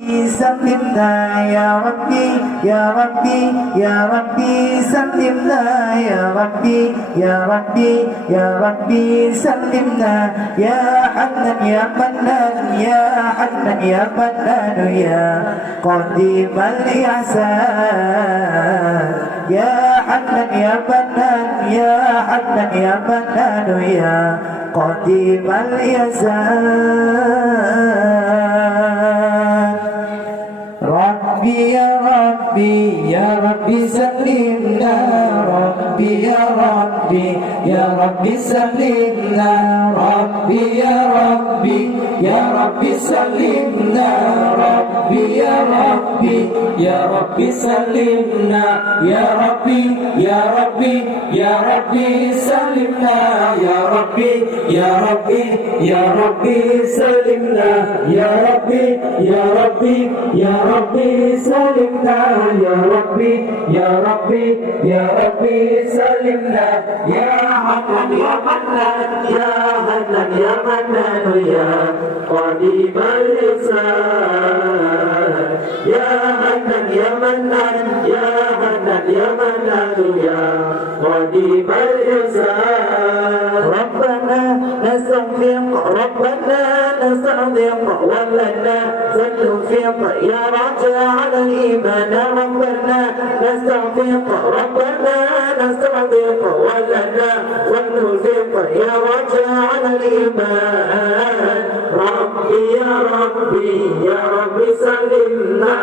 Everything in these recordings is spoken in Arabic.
سلمنا يا ربي يا ربي يا ربي سلمنا يا ربي يا ربي يا ربي سلمنا يا حنان يا منان يا حنان يا منان يا قديم الإحسان يا حنان يا منان يا حنان يا منان يا قديم الإحسان ربي يا ربي يا ربي سلمنا ربي يا ربي يا ربي سلمنا ربي يا ربي يا ربي سلمنا ربي يا ربي يا ربي سلمنا يا ربي يا ربي يا ربي سلمنا يا ربي يا ربي يا ربي سلمنا يا ربي يا ربي يا ربي سلمنا يا ربي يا ربي يا ربي سلمنا يا حنان يا منان يا حنان يا منان يا قديم الإحسان يا حنان يا منان يا حنان يا منان يا قديم الإحسان ربنا نستغفر ربنا نستعظم ولنا سنفق يا رجاء الإيمان ربنا نستغفر ربنا نستعظم ولنا سنفق يا رجاء الإيمان ربي يا ربي يا ربي سلمنا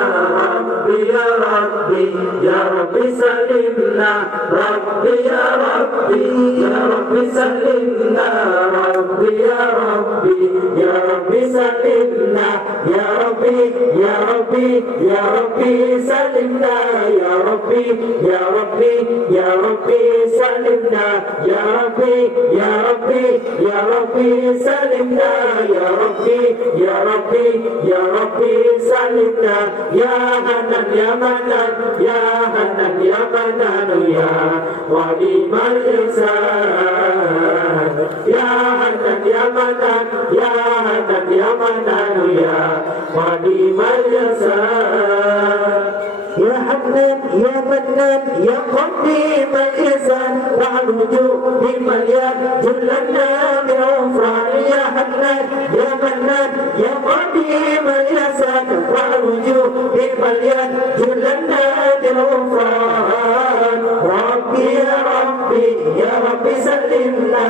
ربي يا ربي يا ربي سلمنا ربي يا ربي يا ربي سلمنا ربي يا ربي يا ربي سلمنا يا ربي يا ربي يا ربي سلمنا يا ربي يا ربي يا ربي سلمنا يا ربي يا ربي يا ربي سلمنا يا ربي يا ربي يا ربي سلمنا يا حنان يا منان يا حنان يا منان يا قديم الإحسان يا حنان يا منان يا حنان يا منان يا قديم الإحسان يا حنان يا منان يا قديم الإحسان والوجوه بالمليان جلنا بالغفران يا حنان يا منان يا قديم الإحسان والوجوه بالمليان جلنا بالغفران ربي يا ربي يا ربي سلمنا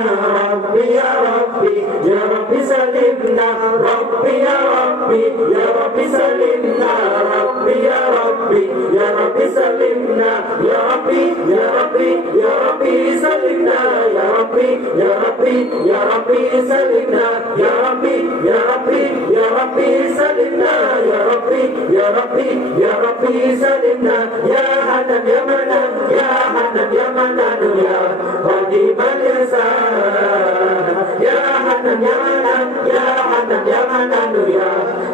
ربي يا ربي يا ربي سلمنا ربي يا ربي يا ربي سلمنا ربي يا ربي يا ربي سلمنا يا ربي يا ربي يا ربي سلمنا يا ربي يا ربي يا ربي سلمنا يا ربي يا ربي يا ربي سلمنا يا ربي يا ربي يا ربي سلمنا يا حنان يا منان يا حنان يا منان يا قديم الإحسان يا حنان يا منان يا حنان يا منان يا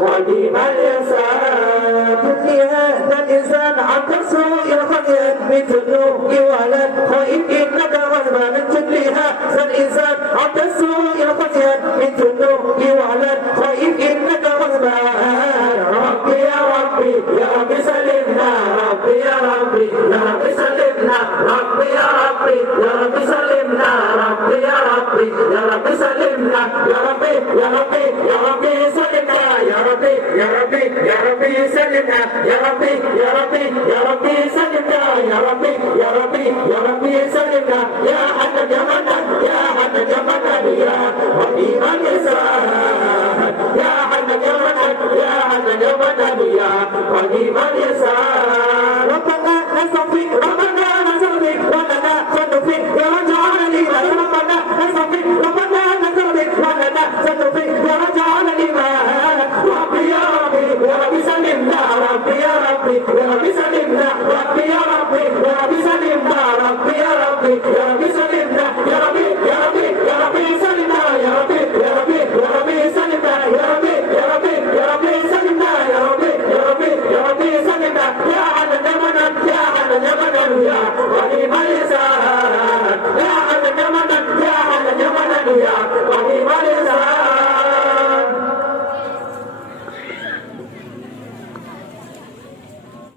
قديم الإحسان كل هذا الإنسان عبد سوء الخطيئة مثله ولد خائف إنك غضبان من كلها الإنسان عبد سوء الخطيئة مثله ولد خائف إنك غضبان ربي يا ربي يا ربي سلمنا ربي يا ربي يا ربي سلمنا ربي يا ربي يا ربي سلمنا ربي يا ربي يا ربي سلمنا يا ربي يا ربي يا ربي سلمنا يا ربي يا ربي يا ربي سلمنا يا ربي يا ربي يا ربي سلمنا يا ربي يا ربي يا ربي سلمنا يا حنان يا منان يا حنان يا منان يا قديم الإحسان يا حنان يا منان يا حنان يا منان يا قديم الإحسان ربنا نستغفر